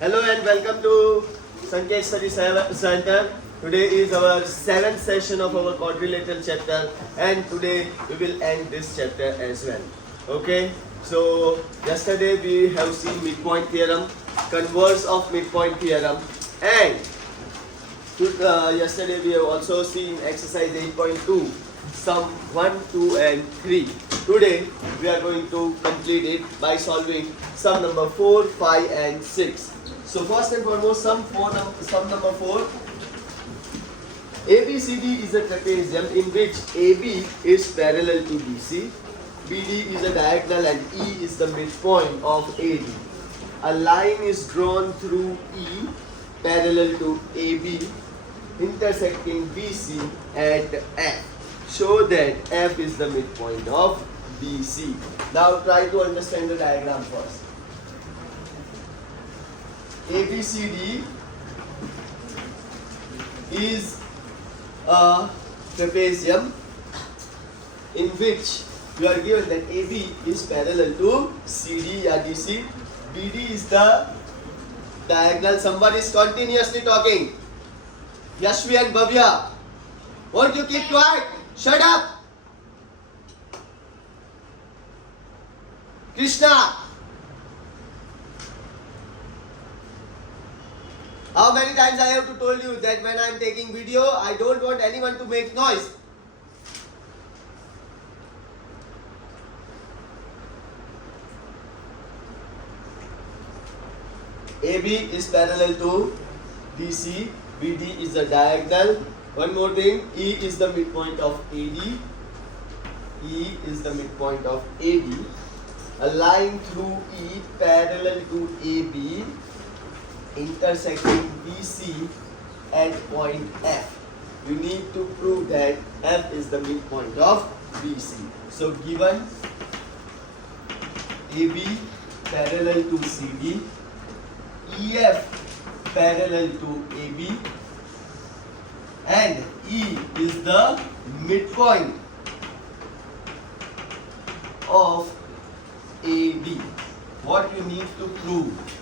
Hello and welcome to Sanket Study Center. Today is our 7th session of our quadrilateral chapter, and today we will end this chapter as well. Okay, so yesterday we have seen midpoint theorem, converse of midpoint theorem, and yesterday we have also seen exercise 8.2, sum 1, 2 and 3. Today we are going to complete it by solving sum number 4, 5 and 6. So first and foremost, sum number 4. ABCD is a trapezium in which AB is parallel to BC, BD is a diagonal and E is the midpoint of AD. A line is drawn through E parallel to AB intersecting BC at F. Show that F is the midpoint of BC. Now try to understand the diagram first. ABCD is a trapezium in which you are given that AB is parallel to CD or DC. BD is the diagonal. Somebody is continuously talking. Yashvi and Bhavya, won't you keep quiet? Shut up. Krishna. How many times I have to told you that when I am taking video, I don't want anyone to make noise. AB is parallel to DC, BD is the diagonal. One more thing, E is the midpoint of AD. E is the midpoint of AD. A line through E parallel to AB intersecting BC at point F. You need to prove that F is the midpoint of BC. So given AB parallel to CD, EF parallel to AB, and E is the midpoint of AD. What you need to prove?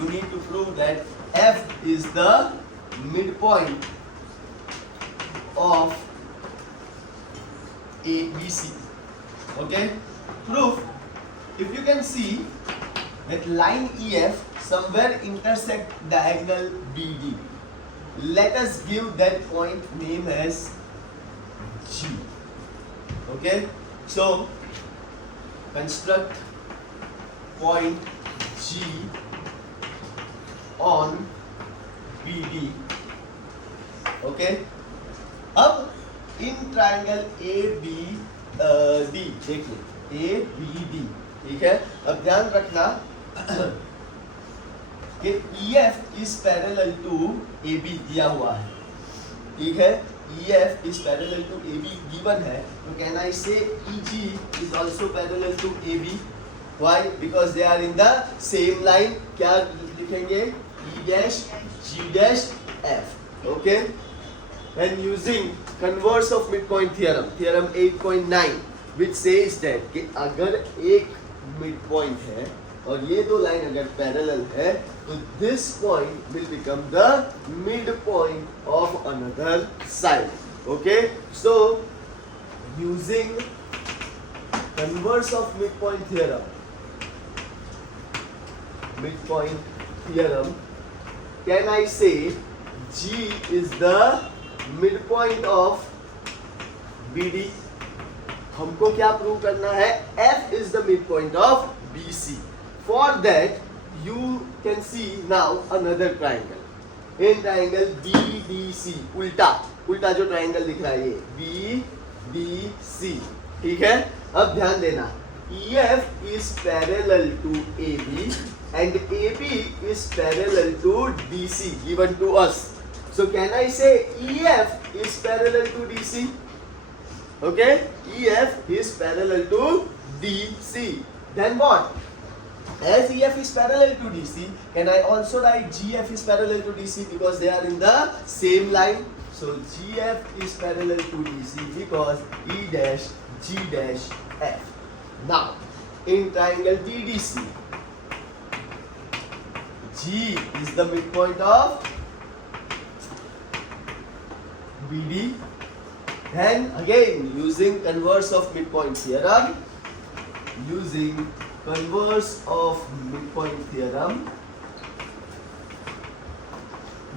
You need to prove that F is the midpoint of ABC. Okay? Proof. If you can see that line EF somewhere intersect diagonal BD. Let us give that point name as G. Okay? So, construct point G on BD. Okay? अब in triangle ABD देखिए ABD, ठीक है? अब ध्यान रखना कि EF is parallel to AB दिया हुआ है, ठीक है? EF is parallel to AB given है, तो can I say EG is also parallel to AB? Why? Because they are in the same line. क्या लिखेंगे? E dash G dash F. Okay? And using converse of midpoint theorem, theorem 8.9, which says that कि अगर एक midpoint है और ये दो line अगर पैरेलल है तो this point will become the midpoint of another side. Okay, so using converse of midpoint theorem, can I say G is the midpoint of BD? हमको क्या प्रूव करना है? F is the midpoint of BC. For that, you can see now another triangle. In triangle BDC, उल्टा जो triangle दिख रहा है ये BDC, ठीक है? अब ध्यान देना, EF is parallel to AB and AB is parallel to DC given to us. So can I say EF is parallel to DC? Okay, EF is parallel to DC. Then what? As EF is parallel to DC, can I also write GF is parallel to DC because they are in the same line? So GF is parallel to DC because E dash G dash F. Now, in triangle BDC, G is the midpoint of BD. Then again using converse of midpoint theorem,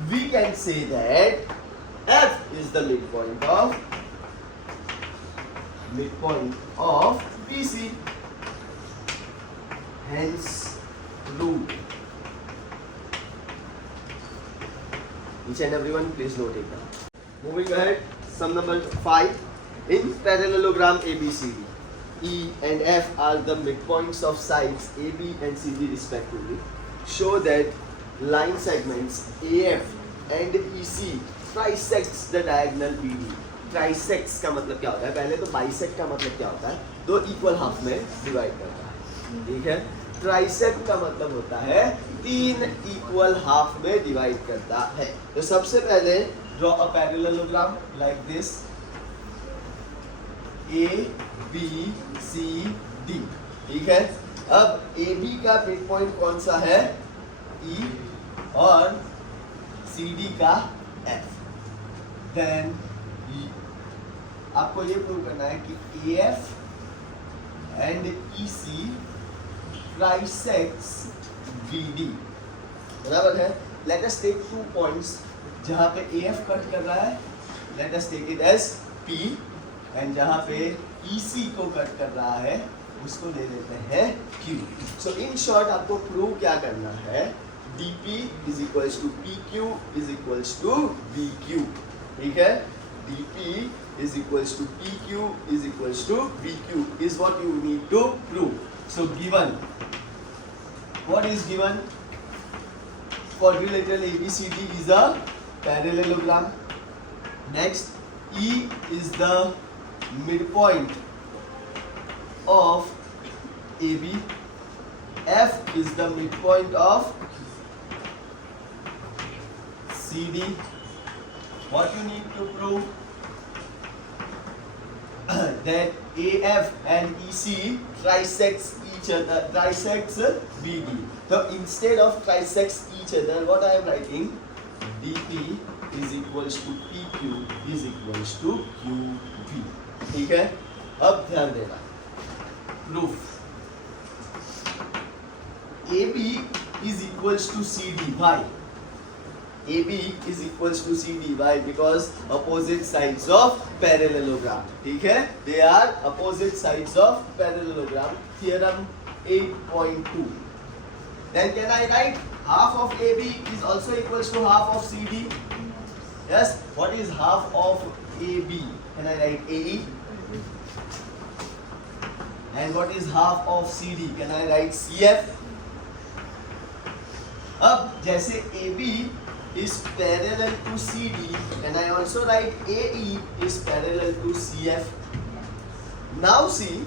we can say that F is the midpoint of BC. Hence proved. Each and everyone, please note it down. Moving ahead, sum number 5. In parallelogram ABCD, E and F are the midpoints of sides AB and CD respectively. Show that line segments AF and EC trisects the diagonal BD. Trisects का मतलब क्या होता है? पहले तो bisect का मतलब क्या होता है? दो इक्वल हाफ में डिवाइड करता है, ठीक है? ट्राइसेक्ट का मतलब होता है तीन इक्वल हाफ में डिवाइड करता है. तो सबसे पहले draw a parallelogram like this, A B C D, ठीक है? अब ए बी का मिड पॉइंट कौन सा है? ई, और सी डी का एफ. देन आपको ये प्रूव करना है कि A F and E C trisects BD. बराबर है. Let us take 2 points जहाँ पे AF कट कर रहा है, let us take it as P, and जहाँ पे EC को कट कर रहा है उसको ले लेते हैं Q. So in short आपको प्रूव क्या करना है? DP is equals to PQ is equals to BQ, ठीक है? DP is equals to PQ is equals to BQ is what you need to prove. So given, what is given? Quadrilateral ABCD is a parallelogram. Next, E is the midpoint of AB. F is the midpoint of CD. What you need to prove? That AF and EC trisects each other, trisects BD. So instead of trisects each other, what I am writing? DP is equals to PQ is equals to QB. ठीक है? अब ध्यान देना. Proof. AB is equals to CD. Why? AB is equals to CD. Why? Because opposite sides of parallelogram. ठीक है? They are opposite sides of parallelogram. Theorem 8.2. Then can I write half of AB is also equals to half of CD? Yes. What is half of AB? Can I write AE? And what is half of CD? Can I write CF? अब जैसे AB is parallel to CD, and I also write AE is parallel to CF. Now see,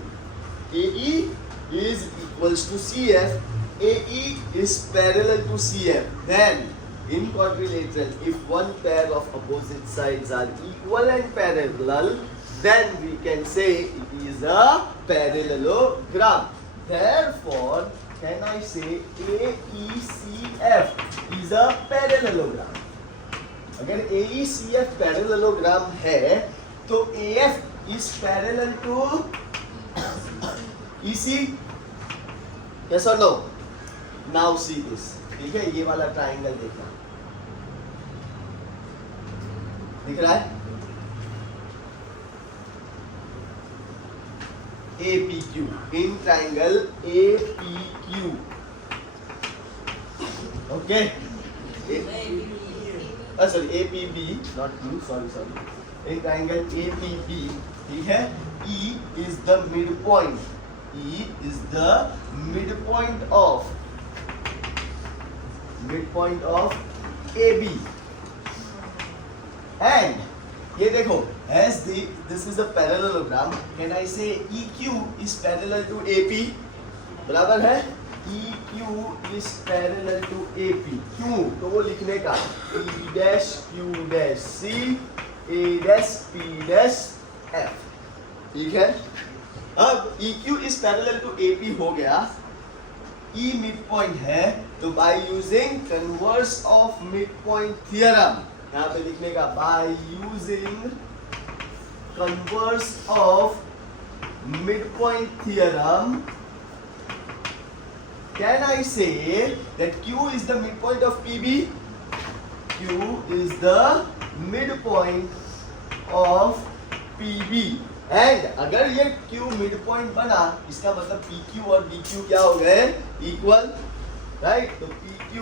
AE is equals to CF, AE is parallel to CF. Then in quadrilateral, if one pair of opposite sides are equal and parallel, then we can say it is a parallelogram. Therefore, can I say AECF is a parallelogram? अगर AECF parallelogram है तो AF is parallel to EC. Yes or no? Now see this. ठीक है? ये वाला triangle देखना. दिख रहा है? APQ. In triangle APQ. Okay. Sorry, APB, not Q. Sorry. In triangle APB, ठीक है? E is the midpoint. E is the midpoint of AB. And ये देखो, as this is a parallelogram, can I say EQ is parallel to AP? बराबर है? EQ is parallel to AP. क्यों? तो वो लिखने का E dash Q dash C A dash P dash F. ठीक है? अब EQ is parallel to AP हो गया. ई मिड पॉइंट है, तो by using converse of mid point theorem, यहाँ पे लिखने का by using converse of mid point theorem can I say that Q is the midpoint of PB? Q is the midpoint of PB. And अगर ये Q midpoint बना, इसका मतलब PQ और DQ क्या हो गए? Equal, right? तो PQ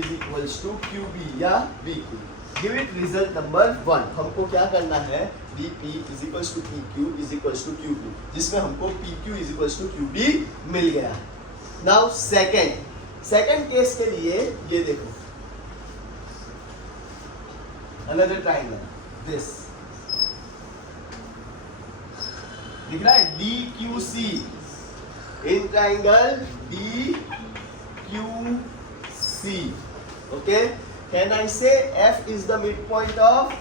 is equals to QB या BQ. Give it result number 1. हमको क्या करना है? BP is equals to PQ is equals to QB, जिसमें हमको PQ is equals to QB मिल गया है. नाउ सेकेंड केस के लिए ये देखो, अनदर ट्राइंगल दिस दिख रहा है DQC, in triangle DQC. Okay, can I से F is the midpoint of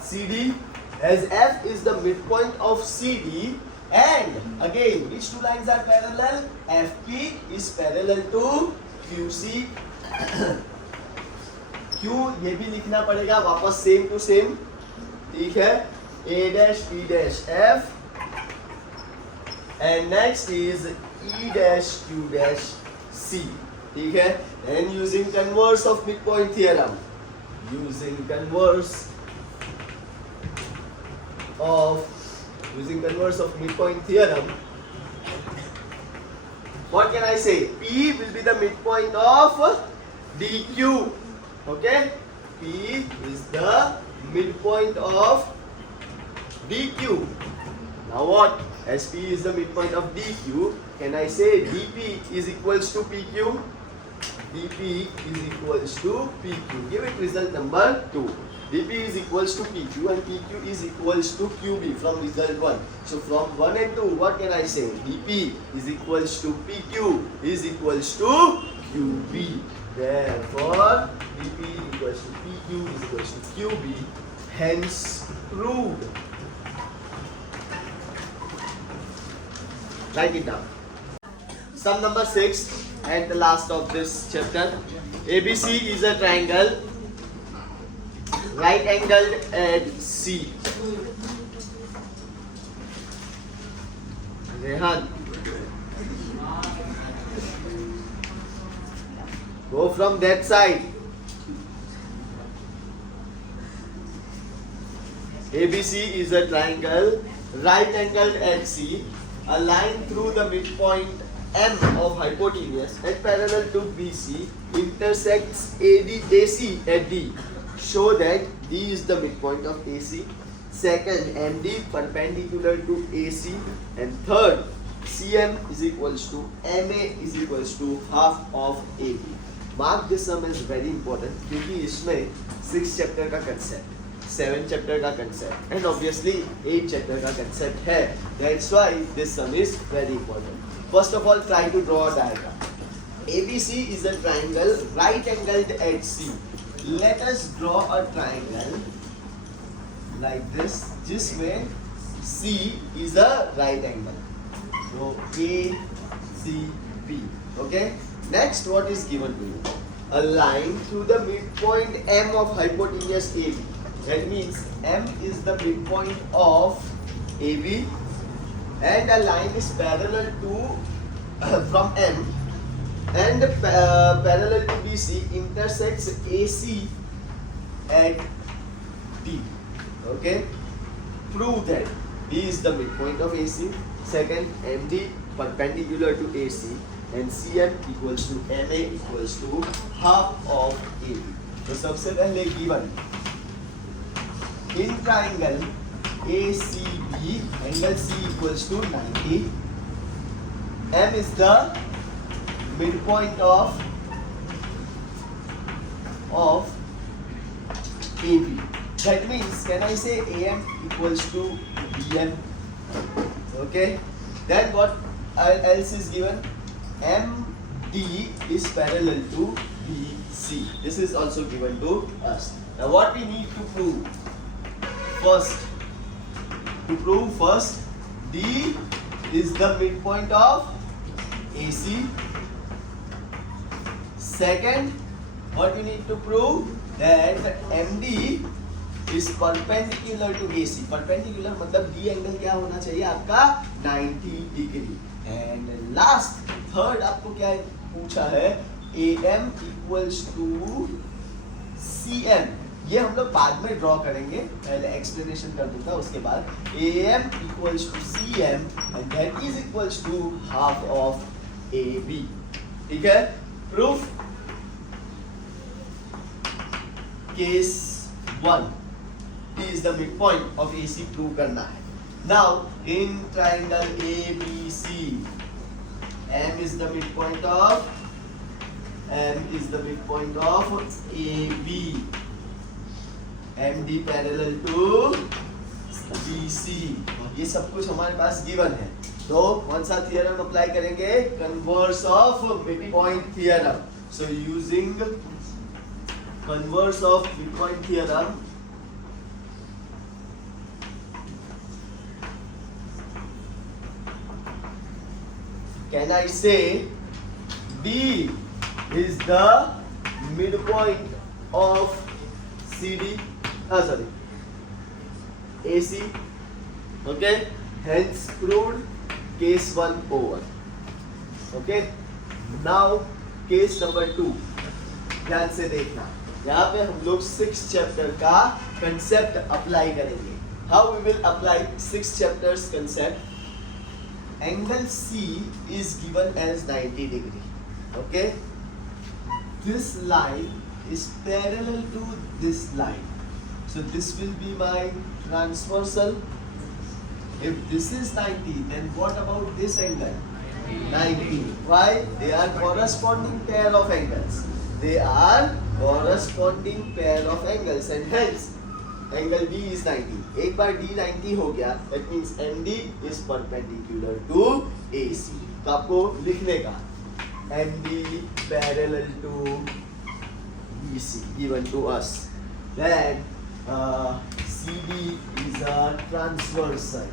CD, as F is the midpoint of CD, and again which two lines are parallel? FP is parallel to QC. Q ये भी लिखना पड़ेगा वापस same to same, ठीक है? A dash P dash F, and next is E dash Q dash C, ठीक है? And using converse of midpoint theorem, using converse of midpoint theorem, what can I say? P will be the midpoint of DQ. Okay, P is the midpoint of DQ. Now what? As P is the midpoint of DQ, can I say DP is equals to PQ? DP is equals to PQ. Give it result number 2. DP is equals to PQ and PQ is equals to QB from result 1. So from 1 and 2, what can I say? DP is equals to PQ is equals to QB. Therefore, DP equals to PQ is equals to QB. Hence proved. Write it down. Sum number 6 and the last of this chapter. ABC is a triangle right angled at C. Rehan, go from that side. ABC is a triangle right angled at C. A line through the midpoint M of hypotenuse and parallel to BC intersects AC at D. Show that D is the midpoint of AC. Second, MD perpendicular to AC. And third, CM is equals to MA is equals to half of AB. Mark this sum is very important क्योंकि इसमें 6 chapter का concept, 7 chapter का concept and obviously 8 chapter का concept है. That's why this sum is very important. First of all, try to draw a diagram. ABC is a triangle right angled at C. Let us draw a triangle like this, जिसमें C is a right angle. So ACB. Okay. Next, what is given to you? A line through the midpoint M of hypotenuse AB. That means M is the midpoint of AB, and a line is parallel to from M. And parallel to BC intersects AC at D. Okay, prove that D is the midpoint of AC. Second, MD perpendicular to AC and CM equals to MA equals to half of AB. तो सबसे पहले given in triangle ACB, angle C equals to 90. M is the midpoint of AB. That means, can I say AM equals to BM? Okay. Then what else is given? MD is parallel to BC. This is also given to us. Now what we need to prove? First, To prove first, D is the midpoint of AC. Second, what you need to prove that MD is perpendicular to AC. Perpendicular मतलब D angle क्या होना चाहिए आपका 90 degree. And last third आपको क्या पूछा है, AM equals to CM. ये हम लोग बाद में ड्रॉ करेंगे, पहले एक्सप्लेनेशन कर दूंगा उसके बाद. AM equals to CM and that is equals to half of AB. ठीक है. Proof case 1, D is the midpoint of AC prove करना है. Now in triangle ABC, M is the midpoint of AB. MD parallel to BC. ये सब कुछ हमारे पास given है. तो कौन सा थियरम अप्लाई करेंगे, converse of midpoint theorem. So using converse of midpoint theorem, can I say D is the midpoint of CD? Sorry, AC. Okay, hence proved case 1 over. Okay, now case number 2. ध्यान से देखना, यहाँ पे हम लोग 6th chapter का concept apply करेंगे. How we will apply 6th chapter's concept? Angle C is given as 90 degree. Okay, this line is parallel to this line, so this will be my transversal. If this is 90, then what about this angle? 90. Why? They are corresponding pair of angles. They are corresponding pair of angles, and hence angle D is 90. एक बार D 90 हो गया, that means MD is perpendicular to AC. तो आपको लिखने का MD parallel to BC given to us. Then CD is a transversal.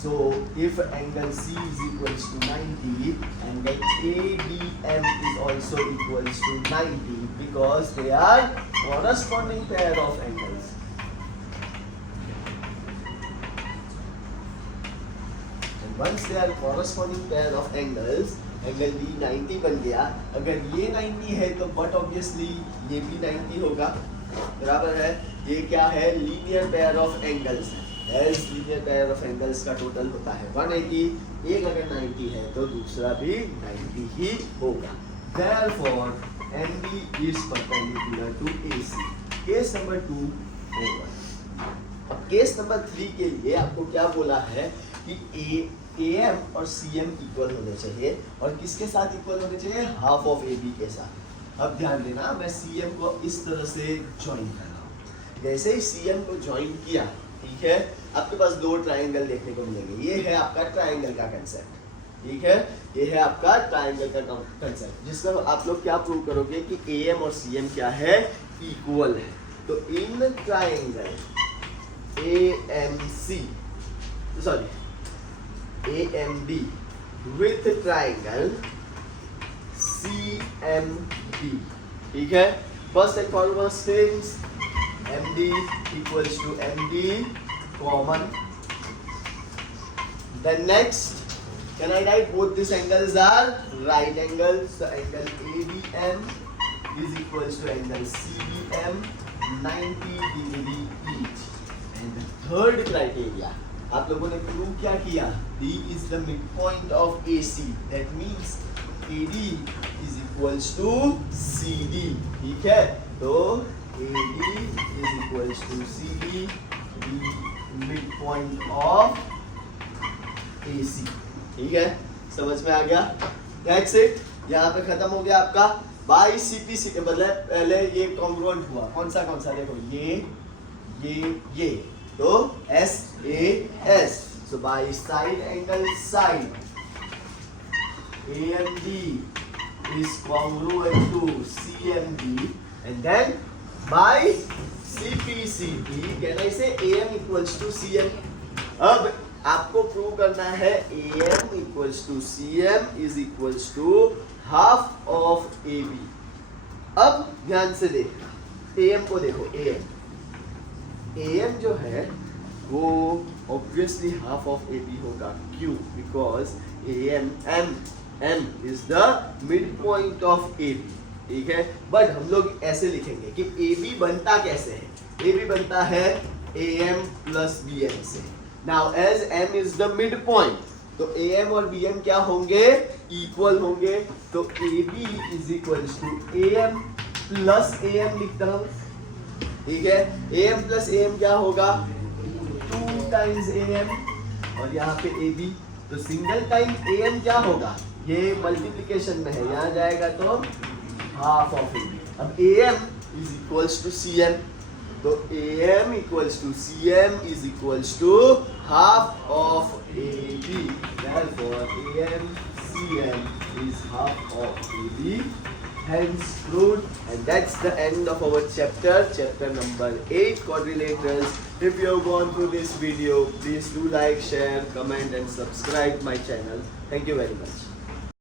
So if angle C is equals to 90, angle ADM is also equals to 90 because they are corresponding pair of angles. And once they are corresponding pair of angles, angle D 90 बन गया. अगर ये 90 है तो but obviously ये भी 90 होगा. बराबर है. ये क्या है, लीनियर पेयर ऑफ एंगल्स है. As linear pair of angles का टोटल होता है 180. एक अगर 90 है तो दूसरा भी 90 ही होगा. Therefore, MD is perpendicular to AC. Case number 2 over. अब केस नंबर 3 के लिए आपको क्या बोला है कि AM और CM इक्वल होने चाहिए, और किसके साथ इक्वल होने चाहिए, हाफ ऑफ AB के साथ. अब ध्यान देना, मैं CM को इस तरह से ज्वाइन कर रहा हूँ. जैसे ही CM को ज्वाइन किया, ठीक है, आपके पास दो ट्राइंगल देखने को मिलेंगे. ये है आपका ट्राइंगल का कंसेप्ट. ठीक है, ये है आपका ट्राइंगल का कंसेप्ट, जिसका आप लोग क्या प्रूव करोगे कि AM और CM क्या है, इक्वल है. तो in triangle AMD with triangle CMD. ठीक है, first and foremost things, MD equals to MD common. Then next, can I write both these angles are right angles? So angle ADM is equals to angle CDM, 90 degree each. And the third criteria, आप लोगों ने prove क्या किया, D is the midpoint of AC. That means AD is equals to CD. ठीक है, तो AD is equals to CD, the midpoint of AC. ठीक है, समझ में आ गया. That's it. यहाँ पे खत्म हो गया आपका. बाई CP मतलब पहले ये कॉन्ग्रुएंट हुआ. कौन सा देखो, ये तो SAS. So by side angle side, AMD is congruent to CMD, and then by CP can I say AM equals to CM? अब आपको प्रूव करना है AM equals to CM is equals to half of AB. अब ध्यान से देखना, AM को देखो, AM जो है वो ऑब्वियसली हाफ ऑफ AB होगा. क्यों? Because M is the midpoint of AB. ठीक है, बट हम लोग ऐसे लिखेंगे कि AB बनता कैसे है. AB बनता है AM plus BM से. Now as M is the midpoint, तो AM और BM क्या होंगे? इक्वल होंगे. तो AB is equals to AM plus AM लिखता हूं. ठीक है, AM plus AM क्या होगा? 2 times AM और यहाँ पे AB. तो सिंगल टाइम AM क्या होगा? ये मल्टीप्लिकेशन में है, यहाँ जाएगा तो हाफ ऑफ AB. अब AM is equals to CM, तो AM equals to CM is equals to half of AB. Therefore AM CM is half of AB. Hence proved. And that's the end of our chapter number 8, quadrilaterals. If you have gone through this video, please do like, share, comment and subscribe my channel. Thank you very much.